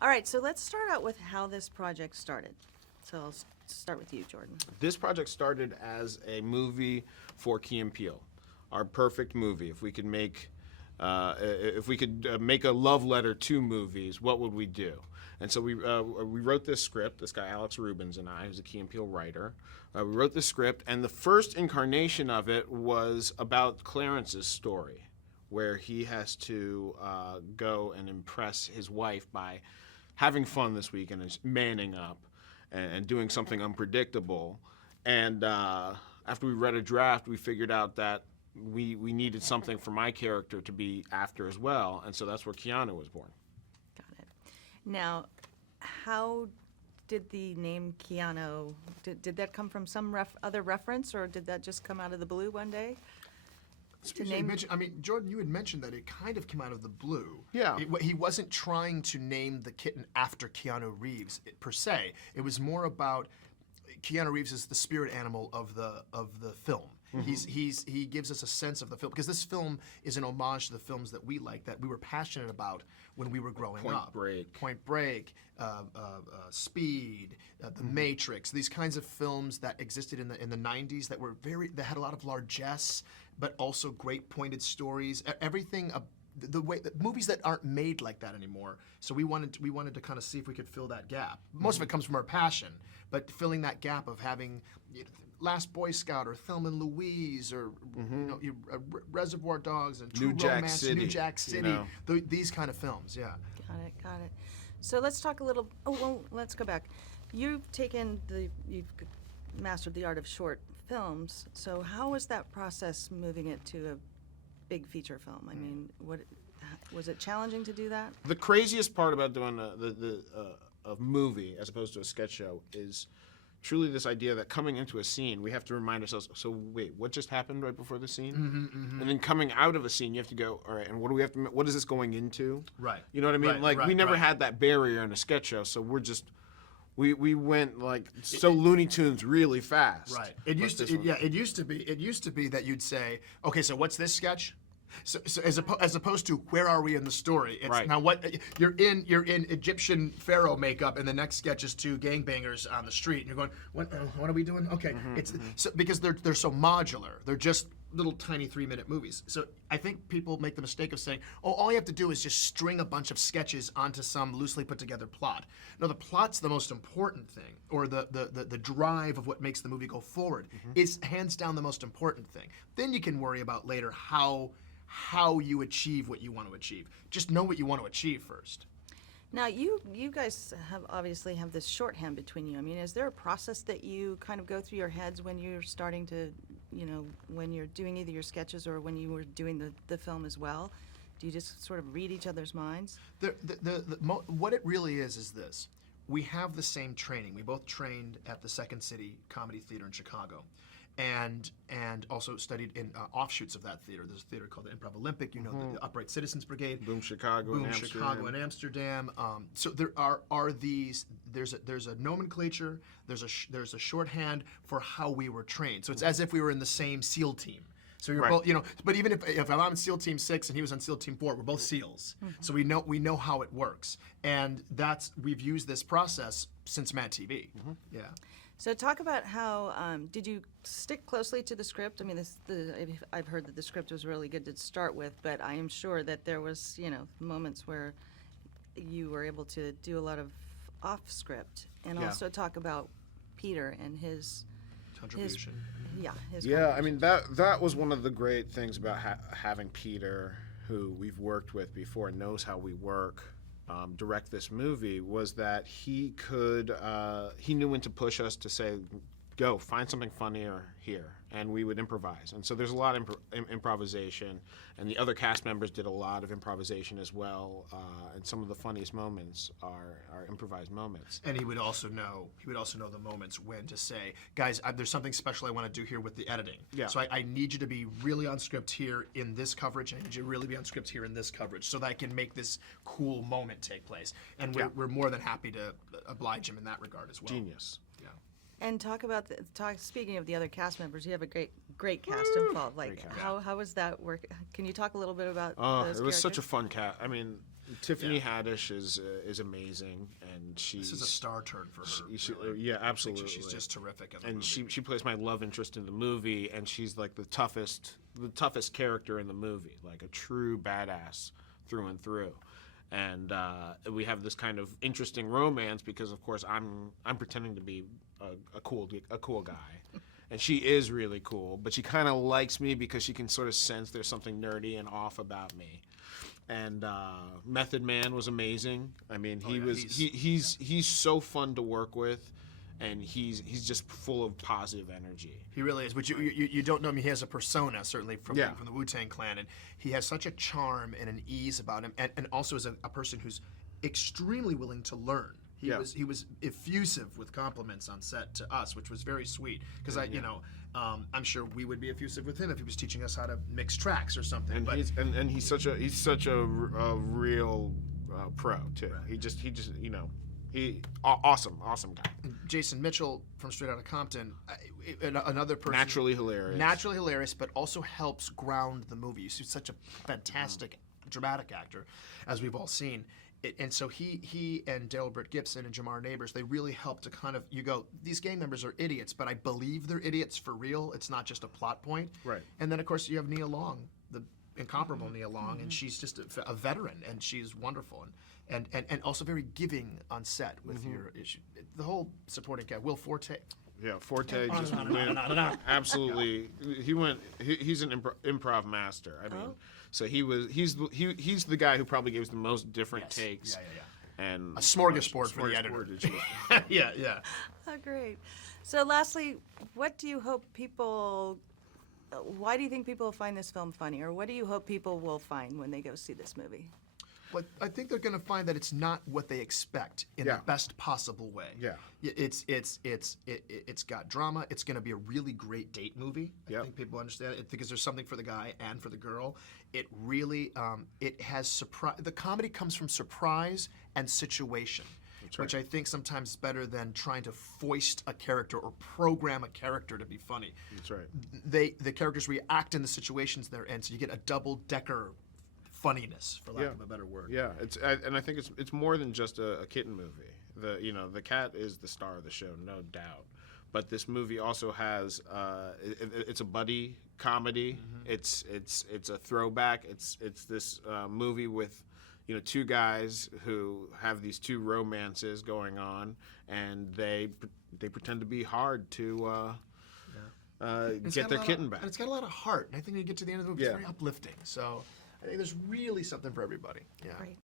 All right, so let's start out with how this project started. So I'll start with you, Jordan. This project started as a movie for Key and Peele, our perfect movie. If we could make a love letter to movies, what would we do? And so we wrote this script. This guy Alex Rubens and I, who's a Key and Peele writer, we wrote this script, and the first incarnation of it was about Clarence's story, where he has to go and impress his wife by having fun this weekend and manning up and doing something unpredictable. And after we read a draft, we figured out that we needed something for my character to be after as well, and so that's where Keanu was born. Got it. Now, how did the name Keanu, did that come from some other reference, or did that just come out of the blue one day? Jordan, you had mentioned that it kind of came out of the blue. Yeah. He wasn't trying to name the kitten after Keanu Reeves per se. It was more about Keanu Reeves is the spirit animal of the film. Mm-hmm. He gives us a sense of the film, because this film is an homage to the films that we like, that we were passionate about when we were growing up. Point Break, Speed, The Matrix. These kinds of films that existed in the 90s that were that had a lot of largesse, but also great pointed stories. Everything. The way movies that aren't made like that anymore. So we wanted to kind of see if we could fill that gap. Most of it comes from our passion, but filling that gap of having Last Boy Scout or Thelma and Louise or Reservoir Dogs and True Romance, New Jack City, these kind of films. Yeah. Got it. So let's talk a little. Let's go back. You've mastered the art of short films. So how was that process moving it to a big feature film? I mean, what was it challenging to do that? The craziest part about doing a movie as opposed to a sketch show is truly this idea that coming into a scene, we have to remind ourselves, so wait, what just happened right before the scene? And then coming out of a scene, you have to go, all right, and what is this going into? Right. You know what I mean? We never had that barrier in a sketch show, so we're just, we went Looney Tunes really fast. Right. It used to be that you'd say, okay, so what's this sketch? So as opposed to where are we in the story? It's right. Now what you're in Egyptian pharaoh makeup, and the next sketch is two gangbangers on the street, and you're going, what are we doing? Okay, so because they're so modular, they're just little tiny 3-minute movies. So I think people make the mistake of saying, all you have to do is just string a bunch of sketches onto some loosely put together plot. No, the plot's the most important thing, or the drive of what makes the movie go forward is hands down the most important thing. Then you can worry about later how you achieve what you want to achieve. Just know what you want to achieve first. Now, you guys obviously have this shorthand between you. I mean, is there a process that you kind of go through your heads when you're starting to, when you're doing either your sketches or when you were doing the film as well? Do you just sort of read each other's minds? What it really is this. We have the same training. We both trained at the Second City Comedy Theater in Chicago. And also studied in offshoots of that theater. There's a theater called the Improv Olympic. The Upright Citizens Brigade. Boom Chicago and Amsterdam. So there are these. There's a nomenclature. There's a shorthand for how we were trained. So it's as if we were in the same SEAL team. So you're both, But even if I'm on SEAL Team 6 and he was on SEAL Team 4, we're both SEALs. So we know how it works, and we've used this process since Mad TV. Yeah. So talk about how, did you stick closely to the script? I mean, I've heard that the script was really good to start with, but I am sure that there was, moments where you were able to do a lot of off script, and also talk about Peter and his contribution. I mean, that was one of the great things about having Peter, who we've worked with before and knows how we work, direct this movie, was that he knew when to push us to say, go, find something funnier here, and we would improvise. And so there's a lot of improvisation, and the other cast members did a lot of improvisation as well, and some of the funniest moments are improvised moments. And he would also know the moments when to say, guys, there's something special I want to do here with the editing. Yeah. So I need you to be really on script here in this coverage, and I need you to really be on script here in this coverage, so that I can make this cool moment take place. And we're more than happy to oblige him in that regard as well. Genius. Yeah. And speaking of the other cast members, you have a great cast involved. Like, how was that work? Can you talk a little bit about those it was such a characters? fun cast. I mean, Tiffany Haddish is amazing, and she's This is a star turn for her. really. yeah, I think absolutely. she's just terrific in the And movie. she plays my love interest in the movie, and she's like the toughest character in the movie, like a true badass through and through. And we have this kind of interesting romance because, of course, I'm pretending to be a cool guy, and she is really cool, but she kind of likes me because she can sort of sense there's something nerdy and off about me. And Method Man was amazing. I mean, he's so fun to work with, and he's just full of positive energy. He really is. But you don't know him. He has a persona, certainly from the Wu-Tang Clan, and he has such a charm and an ease about him, and also is a person who's extremely willing to learn. He was effusive with compliments on set to us, which was very sweet. Because I'm sure we would be effusive with him if he was teaching us how to mix tracks or something. And he's such a real pro too. Right. Awesome guy. Jason Mitchell from Straight Outta Compton, another person Naturally hilarious, but also helps ground the movie. He's such a fantastic dramatic actor, as we've all seen. And so he and Dale Britt Gibson and Jamar Neighbors, they really help to kind of, you go, these gang members are idiots, but I believe they're idiots for real. It's not just a plot point. Right. And then, of course, you have Nia Long, the incomparable Nia Long, and she's just a veteran, and she's wonderful. And also very giving on set with your issue. The whole supporting cast, Will Forte. Yeah, Forte just went absolutely. He's an improv master. I mean, so he's the guy who probably gives the most different takes. Yeah. And A smorgasbord for the editor. Yeah. Oh, great. So lastly, what do you hope people, why do you think people will find this film funny? Or what do you hope people will find when they go see this movie? But I think they're going to find that it's not what they expect in the best possible way. Yeah. It's got drama. It's going to be a really great date movie. I think people understand it because there's something for the guy and for the girl. It really it has surprise. The comedy comes from surprise and situation, which I think sometimes is better than trying to foist a character or program a character to be funny. That's right. The characters react in the situations they're in, so you get a double-decker funniness, for lack of a better word. Yeah, and I think it's more than just a kitten movie. The cat is the star of the show, no doubt. But this movie also has it's a buddy comedy. It's a throwback. It's this movie with two guys who have these two romances going on, and they pretend to be hard to get their kitten back. And it's got a lot of heart. And I think when you get to the end of the movie, it's very uplifting. So I think there's really something for everybody. Yeah. Great.